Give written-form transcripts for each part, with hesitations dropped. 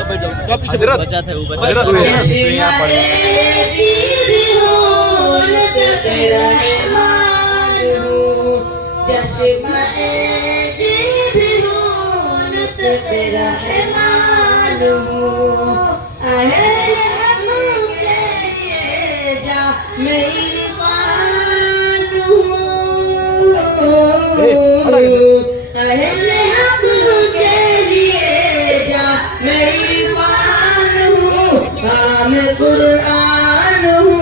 बचा थे वो बचा तेरा है मालूम अहले हम के लिए जा मेरी अहले हम के लिए जा मेरी हाँ मैं कुरान हूँ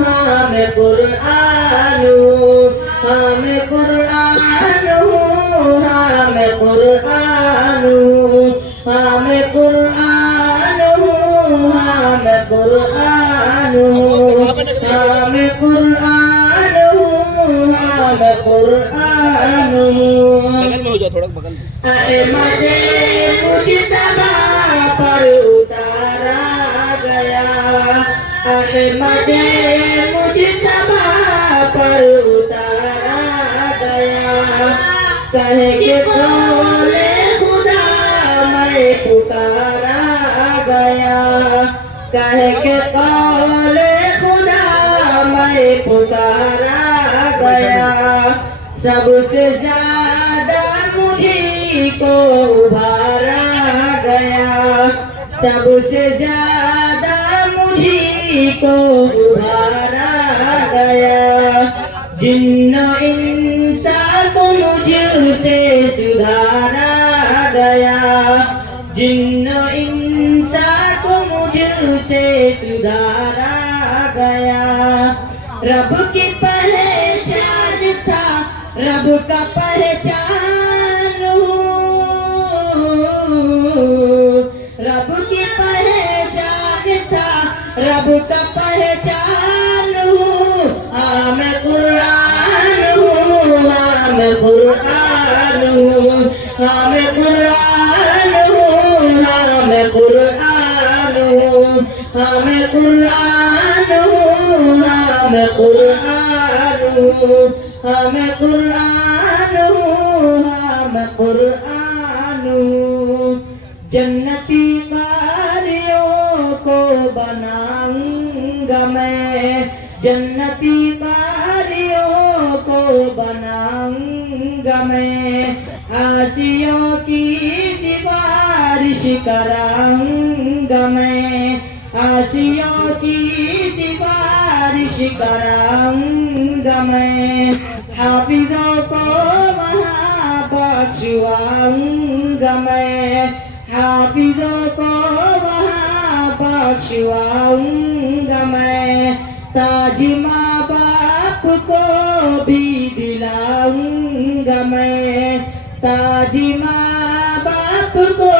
हाँ मैं कुरान हूँ हाँ मैं कुरान हूँ हाँ मैं कुरान हूँ हाँ मैं कुरान हूँ हाँ मैं कुरान हूँ हाँ मैं कुरान हूँ हाँ मैं कुरान हूँ बगल में हो जाओ थोड़ा बगल में अहमद मुजतबा पर उतारा गया अहमद मुजतबा पर उतारा गया कह के बोले खुदा मैं पुकारा गया कह के बोले खुदा मैं पुकारा गया सबसे ज्यादा मुझे को उभारा गया सबसे ज्यादा मुझे को उभारा गया जिन्नो इंसान को मुझसे सुधारा गया जिन्नो इंसान को मुझसे सुधारा गया रब की पहचान था रब का पहचान रब की पहचान था रब का पहचान हाँ मैं कुरान हूँ हाँ मैं कुरान हूँ हाँ मैं कुरान हूँ हाँ मैं कुरान हूँ हाँ मैं कुरान हूँ हाँ मैं कुरान हूँ हाँ मैं कुरान हूँ हाँ मैं कुरान हूँ जन्नती कारियों को बनाऊंगा मैं जन्नती कारियों को बनाऊंगा मैं आसियों की सिफारिश कराऊंगा मैं आसियों की सिफारिश कराऊंगा मैं हाफिजों को वहाँ बख्शवाऊंगा मैं हाफिजों को वहाँ बख्शवाऊंगा मैं ताज माँ बाप को भी दिलाऊंगा मैं ताज माँ बाप को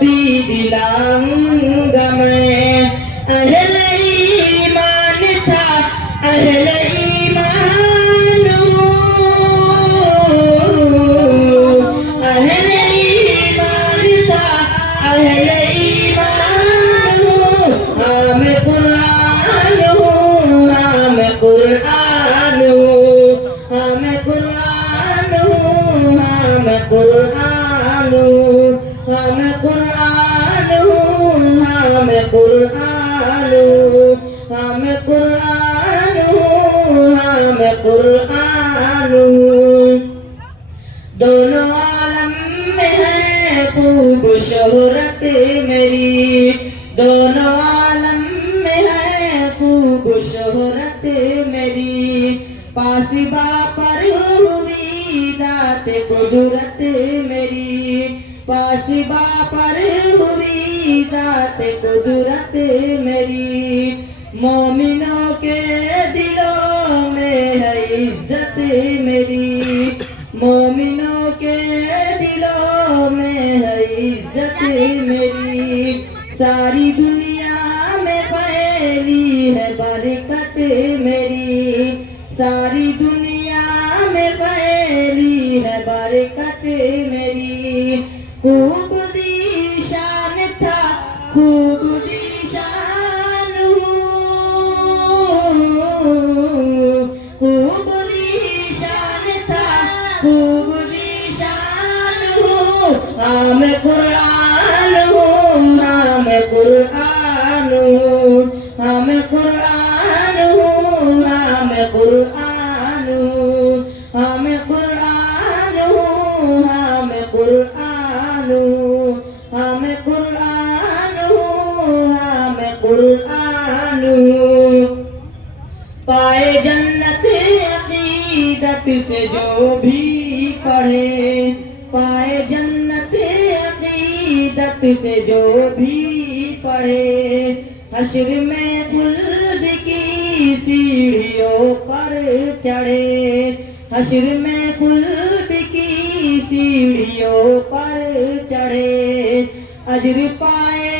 भी दिलाऊंगा मैं अहले ईमान था अहले ईमान अहले ईमान था अहले ईमान हाँ मैं कुरान हूँ हाँ मैं कुरान हूँ हाँ मैं कुरान हूँ हाँ मैं कुरान हूँ हाँ मैं कुरान हूँ हाँ मैं कुरान हूँ हाँ मैं कुरान हूँ हाँ मैं कुरान हूँ दोनों आलम में है खूब शोहरत मेरी दोनों आलम में है खूब शोहरत मेरी पासिबा पर हुई दात कुदरत मेरी पासिबा पर हुई दात कुदरत मेरी मोमिनों के दिलों में है इज्जत मेरी मोमिनों के दिलों में है इज्जत मेरी सारी दुनिया में फैली है बरकत मेरी सारी दुनिया में फैली है बरकत मेरी खूब दीशान था खूब दीशान खूब दीशान था खूब दीशान हाँ मैं कुरान हूँ हाँ قرآن ہوں، ہاں میں قرآن ہوں۔ پائے جنت عقیدت سے جو بھی پڑھے، پائے جنت عقیدت سے جو بھی پڑھے، حشر میں خلد کی سیڑھیوں پر چڑھے، حشر میں خلد کی سیڑھیوں پر چڑھے، اجر پائے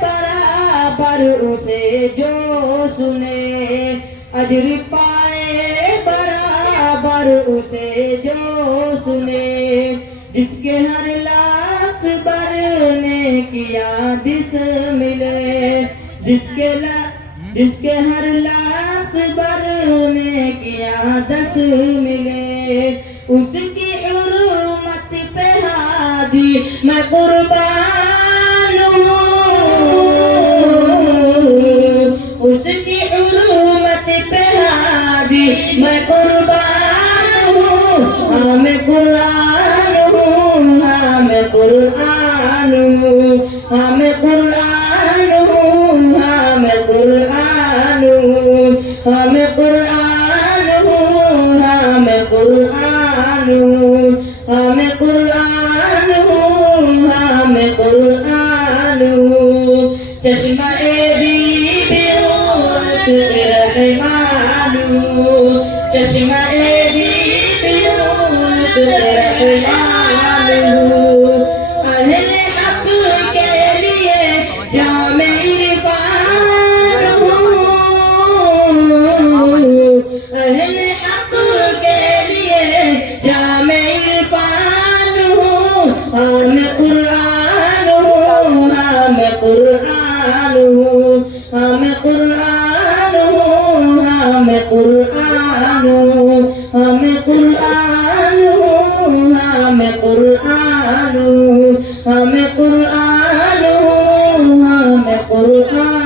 برابر اسے جو سنے، اجر پائے برابر اسے جو سنے، جس کے ہر لاکھ بر نے کیا دس ملے، جس کے ہر لاکھ بر نے کیا 10 ملے، اس کی حرمت پہ ہادی میں قربان ہوں، اس کی حرمت پہ ہادی میں قربان ہوں، ہاں میں قرآن ہوں، ہاں میں قرآن ہوں، ہاں میں قرآن ہوں، ہاں میں قرآن ہوں، ہاں میں قرآن ہوں، ہاں میں قرآن ہوں، ہاں میں قرآن ہوں، ہاں میں قرآن ہوں۔ چشمہ دیب عورت رحمان ہوں، چشمہ دیب عورت رحمان ہوں، اہل حق کے لیے جام عرفان ہوں، اہل حق کے لیے جام عرفان ہوں، ہاں میں قرآن ہوں، ہاں میں قرآن ہوں، ہاں میں قرآن ہوں، ہاں میں قرآن ہوں، ہاں میں قرآن ہوں، ہاں میں قرآن ہوں، ہاں میں قرآن ہوں، ہاں میں قرآن